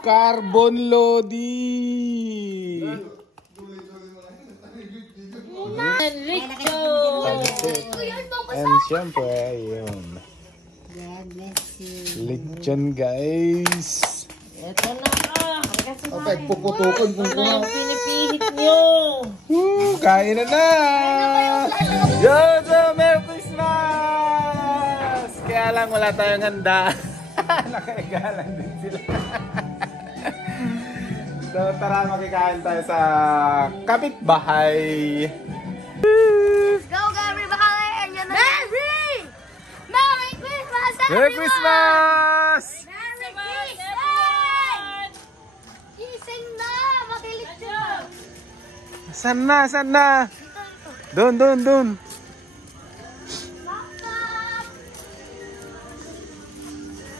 Carbon Lodi. And syempre, yun. Lechon, guys. Ito na ka. Okay, puputukon kung ano pinipihit nyo. Kain na na! Yo, Merry Christmas! Kaya lang wala tayong handa. Nakaigalan din sila. So tara, makikain tayo sa kapitbahay. Go, everybody! Merry! Merry Christmas, everyone! Merry Christmas! Merry Christmas! Gising na! Makilit siya! Saan na? Saan na? Doon, doon, doon.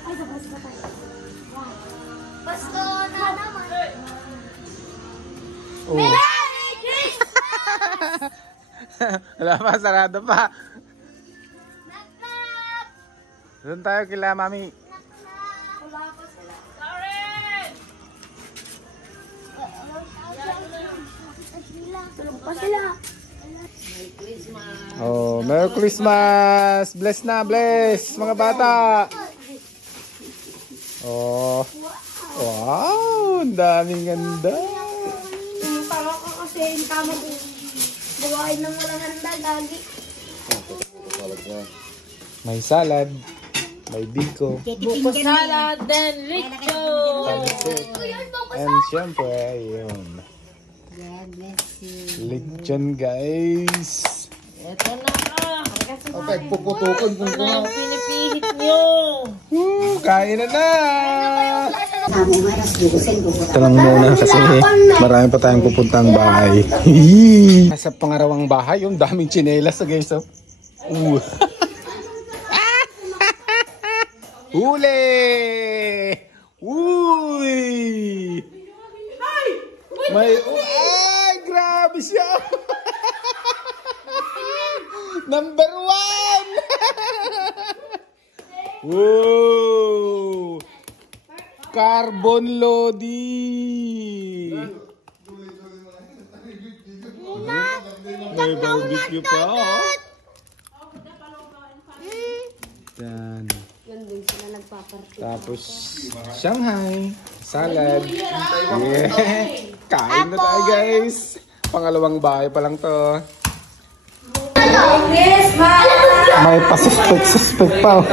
Ay, sabas ba tayo? Pasko na naman! Oh. Merry Christmas! Wala pa, sarado pa. Knock-knock! Doon tayo kila mami. Knock-knock! Wala pa sila. Tulog pa sila. Oh, Merry Christmas! Bless na, bless! Mga bata! Oh, wow! Ang daming ganda! Parang ka kasi yung tama ko. Gawain ng walang handa, gagi. May salad, may biko, Buko salad, then lechon. and syempre, yun. Lechon, guys. Ito na ka. Okay, puputukon kung ano pinipihit nyo. Kain na na! Ito lang muna kasi marami pa tayong pupuntang bahay. Nasa pangarawang bahay, yung daming tsinelas, guys. Oh. Huli! Uy! May... Ay, grabe siya! Number 1! Wow! Carbon Lodi! May barbecue pa, oh. Yan. Tapos, Shanghai, salad. Yeah. Kain na tayo, guys. Pangalawang bahay pa lang to. May pa-suspect pa. Oh.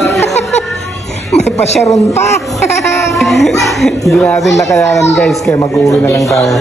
May pa-sharon pa. Hindi natin nakayanan, guys. Kaya mag-uwi na lang tayo.